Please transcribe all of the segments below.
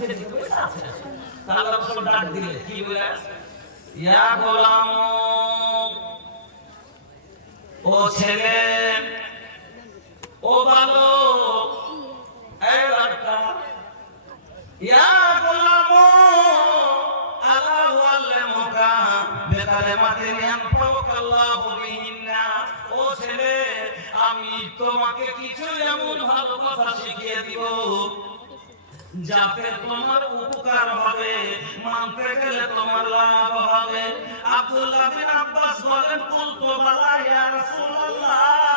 যেদিকে বসে আছে আল্লাহ রাসূল ডাক দিলেন কি বলে ইয়া গোলাম ও ছেলে ও বালক এই লড়কা ইয়া গোলাম আল্লাহু আল্লামুকা বিকালিমাতিন ইয়ানফাউকাল্লাহু বিহিন্না ও ছেলে আমি তোমাকে কিছু এমন ভালো কথা শিখিয়ে দিব যাতে তোমার উপকার হবে মানতে গেলে তোমার লাভ হবে আব্দুল্লাহ বিন আব্বাস বলেন কুলতু বালা ইয়া রাসূলুল্লাহ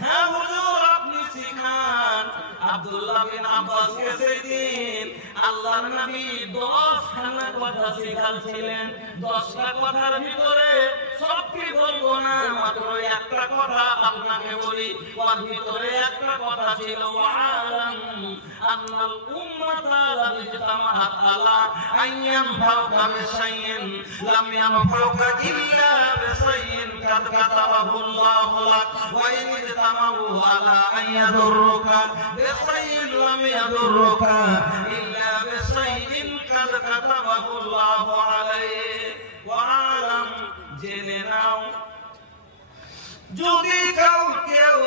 হ্যাঁ হুজুর আপনি শিখান আব্দুল্লাহ বিন আব্বাস কে সেদিন আল্লাহর নবী 10 খানা কথা শিখাচ্ছিলেন 10টা কথার ভিতরে সবটি বলবো না মাত্র একটা কথা আপনাকে বলি ওর ভিতরে একটা কথা ছিল ওয়ালাম আন্নাল উম্মাতা লাবিজতামাত আলা আইয়াম ফাওকা বিশাইইন লাম ইয়ানফাউকা ইল্লা বিশাইইন কাদ কাতাবাহুল্লাহু লাক ওয়া ইজতামাউ আলা আইয়াদুররুকা বিশাইইন লাম ইয়াদুররুকা ইল্লা বিশাইইন কাদ কাতাবাহুল্লাহু আলাইহি ওয়ালাম জেনে নাও যদি কেউ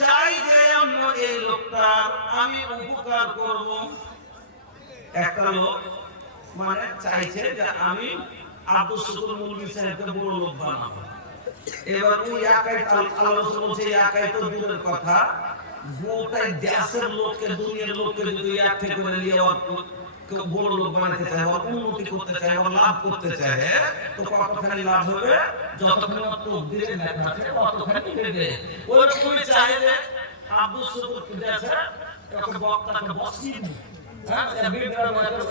চাই যে অন্য এই লোকটার আমি উপকার করব একটা লোক মানে চাইছে যে আমি আব্দুল শুকুর মুলকি সাহেবকে বড় লোক বানাবো এবার ওই একাই আলোচনা বলছে একাই তো দূরের কথা গোটা দেশের লোককে দুনিয়ার লোককে যদি একটি করে নিয়ে বড় লোক বানাতে চায় উন্নতি করতে চায় লাভ করতে চায় তো কতখানি লাভ হবে যতখানি তকদিরে লেখা আছে ততখানি হবে ওরকমই চায় যে আব্দুল শুকুর দেশে একটা বক্তাকে বসিয়ে দিব হ্যাঁ বিড়ার মনে করে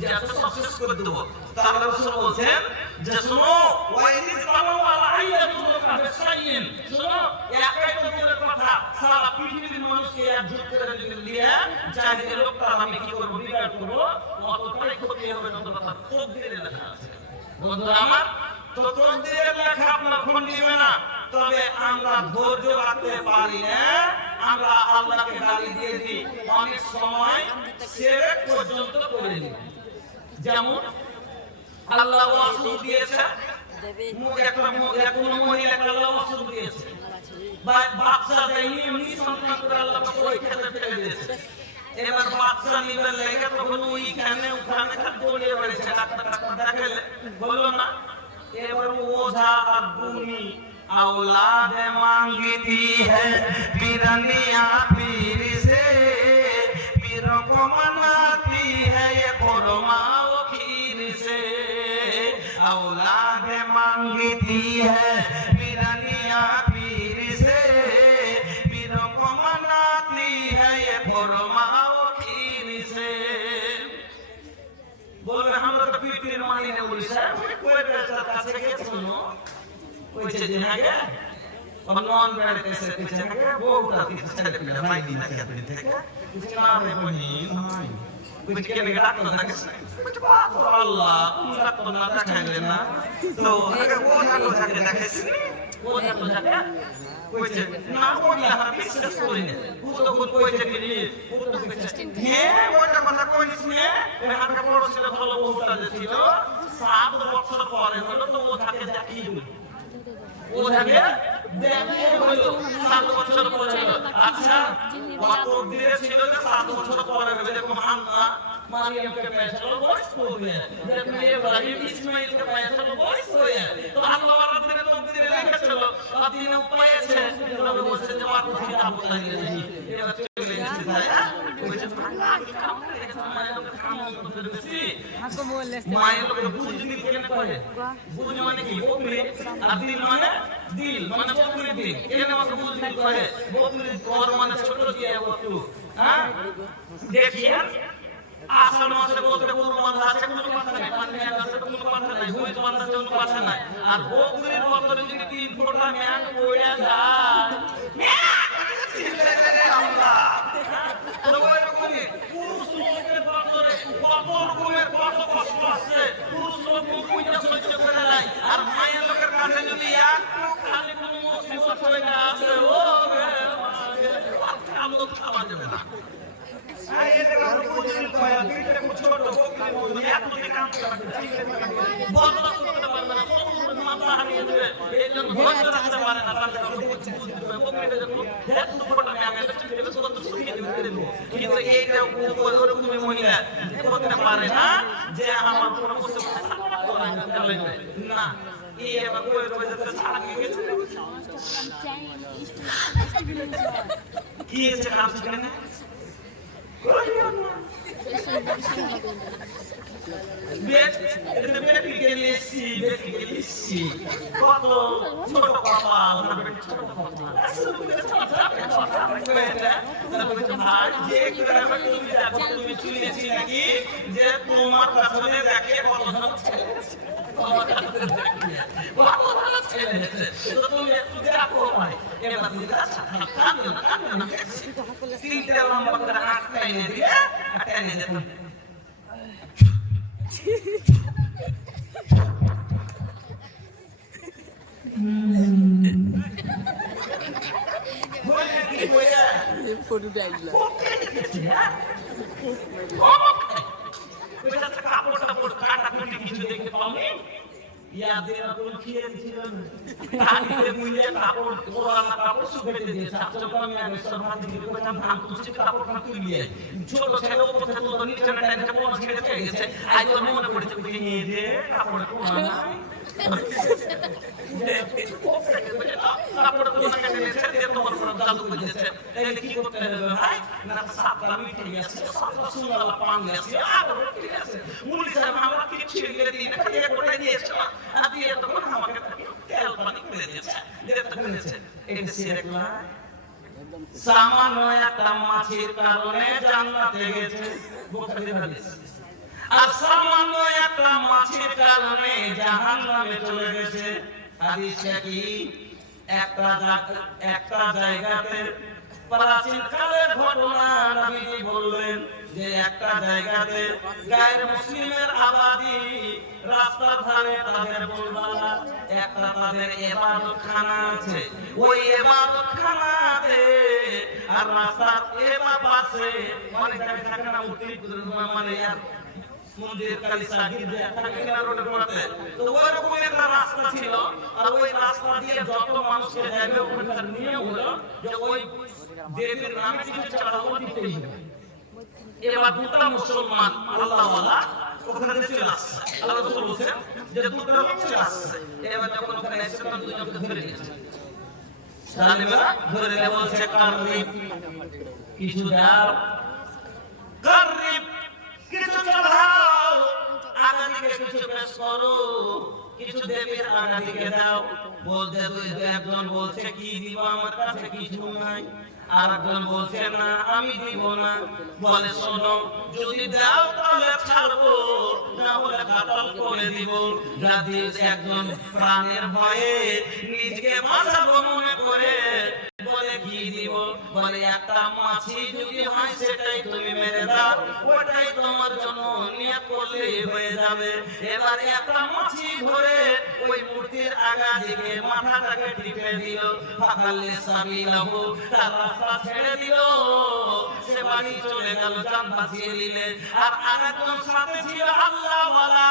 যে সব শেষ করে দেব তাহলে রাসূল বলেন যে শুনো ওয়াইদি তামাও আলা আইয়াতুকা বিশাইইন শুনো একাই তো দূরের কথা সারা পৃথিবীর মানুষকে একজোট করে দিয়ে চাইলে লোকটা আমি কি করব বিড়ার করব কতটাই ক্ষতি হবে যতটা তকদিরে লেখা আছে বন্ধুরা আমার তো তকদিরে লেখা আপনারা ফোন দিবেন না তবে আমরা ধৈর্য রাখতে পারি না আমরা আল্লাহকে গালি দিয়ে দিই অনেক সময় শিরক পর্যন্ত করে দিই যেমন আল্লাহ ওয়াসু দিয়েছে কোন মহিলাকে আল্লাহ ওয়াসু দিয়েছে বাচ্চা দেয়নি এমনি সন্তান করে আল্লাহ পরীক্ষাতে ফেলে দিয়েছে এবার বাচ্চা নিবে লেগে তখন ওইখানে ওখানে দৌড়িয়ে বেড়েছে ডাক্তার দেখালে বললো না এবার ওঝা আর গুনি औलाद मांगती है पीरनिया पीर से पीरों को मनाती है ये खुरमा खीर से औलाद मांगती है पीरनिया पीर से पीरों को मनाती है ये खुरमा खीर से बोल रहे हम लोग पीर मानी ने उड़ीसा कोई पैसा कैसे के सुनो কইছে যে আগে অনলাইন ব্র্যান্ড এসে কইছে আগে বহুটা কিছু ছেলে পিলা মাই দিন আগে আপনি থেকে কিছু না রে বনি নাই কইছে কেন ডাক্তার দেখাইছে কইছে বাপ আল্লাহ তুমি ডাক্তার না দেখাইলে না তো আগে কোন ডাক্তার দেখাইছে কোন ডাক্তার কইছে না কোন হাদিস শেষ করে নে ও তো কইছে কি ও তো কইছে হ্যাঁ ওটা কথা কইছ নে ওই আগে বড় ছিল ভালো বহুটা ছিল 7 বছর পরে হলো তো ও থাকে দেখি ওটাকে দেখে হলো 7 বছর পরে আচ্ছা কত দিনে ছিল যে 7 বছর পরে এরকম হান্না মারিয়ামকে পেয়েছিল বয়স হবে দেখুন ইব্রাহিম ইসমাঈলকে পেয়েছিল বয়স হয়ে তো আল্লাহ ওয়ার দিনে তো দিনে রেখেছিল আর দিনে পেয়েছে তবে বলছে যে আর কিছু আবু লাগিয়ে দিই এবার চলে গেছে ভাইয়া কইছে মায়ের লোক বুঝনি কেন করে বুঝনি মানে কি বকরি আর দিল মানে বকরি দিল কেন আমাকে বুঝনি করে বকরি ওর মানে ছোট দিয়ে বস্তু হ্যাঁ দেখিয়ে আসল মাসে বলতে কোনো বাধা আছে কোনো কথা নাই পান্ডে আছে কোনো কথা নাই ভূমি বাধা আছে কোনো কথা নাই আর বকরির বদলে যদি 3 ফোঁটা ম্যান পড়ে যায় আল্লাহ তো ওই রকমই পুরুষ লোকের বদলে কত রকমের কত কষ্ট আছে পুরুষ লোক মুখে সহ্য করে নাই আর মায়ের লোকের কাছে যদি একটু খালি কোনো মুসিবত হয়ে আসে ও খাওয়া যাবে না একটু দেখে কাঁদতে লাগবে বরদাস্ত করতে পারবে না মাথা হারিয়ে দেবে এই জন্য ধৈর্য রাখতে পারে না তাদের বকরিটা যখন একটু ফোটা আমি এটা শুধু তো শিখিয়ে দেবো কিন্তু এইটা ওরকমই মহিলা করতে পারে না যে আমার কোনো কিছু না এই এবার কই কই যাচ্ছে ছাড়া গেছে কি এসে কাজ করে না বেট এটা বেট গেলেছি বেট গেলেছি কত ছোট কপাল না বেট ছোট কপাল ভাই যে করে তুমি দেখো তুমি চুলিয়েছি নাকি যে তোমার কাছে দেখে কত ভালো ছেলে তো তুমি একটু দেখো ভাই এবার তুমি কাঁদো না তিনটা লম্বা করে হাত টাইনে দিয়ে টাইনে যেতে ফটো ডাইলা কাপড়টা পড় কাটা কুটি কিছু দেখতে পাওনি ইয়াদের কোন খেয়ে দিছিল না কাটিতে মুইয়ে কাপড় পুরানা কাপড় শুকাতে দিয়েছে আজকে আমি আগে সব হাত দিয়ে কোথাও ধান তুলছি কাপড়টা তুলিয়ে ছোট ছেলে উপর থেকে তো নিচে টাইমটা কোন ছেড়ে চলে গেছে আজ ওর মনে পড়েছে যে নিয়ে যে কাপড় পুরানা কাপড় পুরানা কেটে নিয়েছে দিয়ে তোমার উপর জাদু করে দিয়েছে এই কি করতে হবে ভাই না সাতটা মিটে গেছে সাতটা সুন্দর পান গেছে আর ঠিক আছে মুলি সাহেব আমরা কিছু লিখে দিই না খেয়ে করে দিয়েছে আর দিয়ে তখন আমাকে তেল পানি করে দিয়েছে দিয়ে তো করেছে এটা সে দেখলা সামান্য একটা মাছের কারণে জান্নাতে গেছে বুখারীর হাদিস আর সামান্য একটা মাছের কারণে জাহান্নামে চলে গেছে হাদিসটা কি একটা জায়গাতে প্রাচীন কালের ঘটনা নবীজি বললেন যে একটা জায়গাতে গায়ের মুসলিমের আবাদি রাস্তার ধারে তাদের বলবালা একটা তাদের ইবাদতখানা আছে ওই ইবাদতখানাতে আর রাস্তার এবার পাশে অনেক জায়গা থাকে না মানে মন্দির কালিসা গির্জা থাকে না রোডে পড়তে তো ওই রকম একটা রাস্তা ছিল আর ওই রাস্তা দিয়ে যত মানুষকে যাবে ওখানকার নিয়ম হলো যে ওই দেবীর নামে কিছু চড়াও দিতেই হবে এবার দুটো মুসলমান আল্লাহওয়ালা ওখানে চলে আসছে আল্লাহ রাসূল বলেন যে দুটো লোক চলে আসছে এবার যখন ওখানে এসে তখন দুজনকে ধরে নিয়েছে জালিমরা ধরে নিয়ে বলছে কারিব কিছু দাও কারিব কিছু চড়াও আগা দিকে কিছু পেশ করো কিছু দেবীর আগা দিকে দাও বলতে একজন বলছে কি দিব আমার কাছে কিছু নাই আর একজন বলছে না আমি দিব না বলে শোনো যদি দাও তাহলে ছাড়বো না হলে কাতল করে দিব যদি একজন প্রাণের ভয়ে নিজেকে বাঁচাবো মনে করে বলে কি দিব বলে একটা মাছি যদি হয় সেটাই তুমি মেরে দাও ওটাই তোমার জন্য নিয়ত করলে হয়ে যাবে এবারে একটা মাছি ধরে ওই মূর্তির আগা দিকে মাথাটাকে টিপে দিল ফাকালে সাবিলাহু তার রাস্তা ছেড়ে দিল সে বাড়ি চলে গেল জান বাঁচিয়ে নিলে আর আরেকজন সাথে ছিল আল্লাহওয়ালা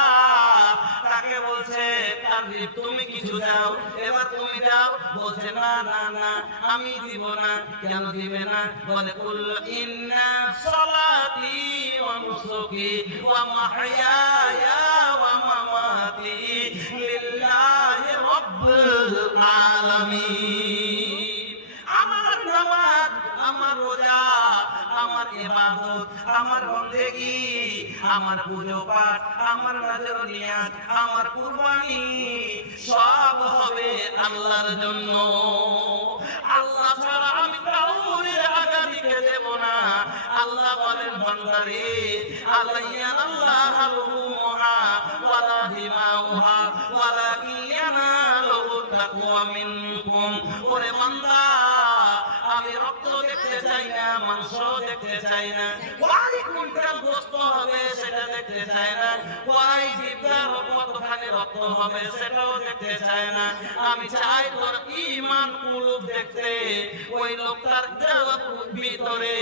তাকে বলছে কারিব তুমি কিছু দাও এবার তুমি দাও বলছে না না না আমি দিব না কেন দিবে না বলে কুল ইন্না সালাতি ওয়া নুসুকি ওয়া মাহইয়ায়া ওয়া মামাতি লিল্লাহি রাব্বিল আলামিন আমার নামাজ আমার রোজা আমার ইবাদত আমার বন্দেগী আমার পূজা পাঠ আমার নাজর নিয়াত আমার কুরবানি সব হবে আল্লাহর জন্য আল্লাহ ছাড়া আমি কাউরে আগা দিকে দেব না আল্লাহ বলেন বান্দারে আল্লাহ রুহুহা ওয়ালা দিমাউহা ওয়ালাকিন ইয়ানালুহু তাকওয়া মিনকুম ওরে বান্দা আমি রক্ত দেখতে চাই না, মাংস দেখতে চাই না, কয় কুইন্টাল গোস্ত হবে সেটা দেখতে চাই না, কয় জিব্বার কতখানি রক্ত হবে সেটাও দেখতে চাই না। আমি চাই তোর ঈমান কুলুব দেখতে। ওই লোকটার ভিতরে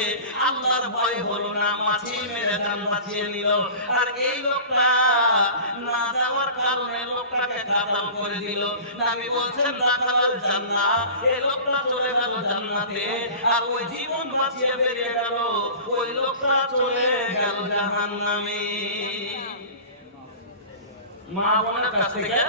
আল্লাহর ভয় হলো না, মাছি মেরে জান বাঁচিয়ে নিল। আর এই লোকটা না যাওয়ার কারণে লোকটাকে কাতাল করে দিল। নবী বলছেন দাখালাল জান্নাহ, এই লোকটা চলে গেল জান্নাতে, আর ওই জীবন বাঁচিয়ে বেরিয়ে গেল, ওই লোকটা চলে গেল জাহান্নামে। মা বোনের কাছ থেকে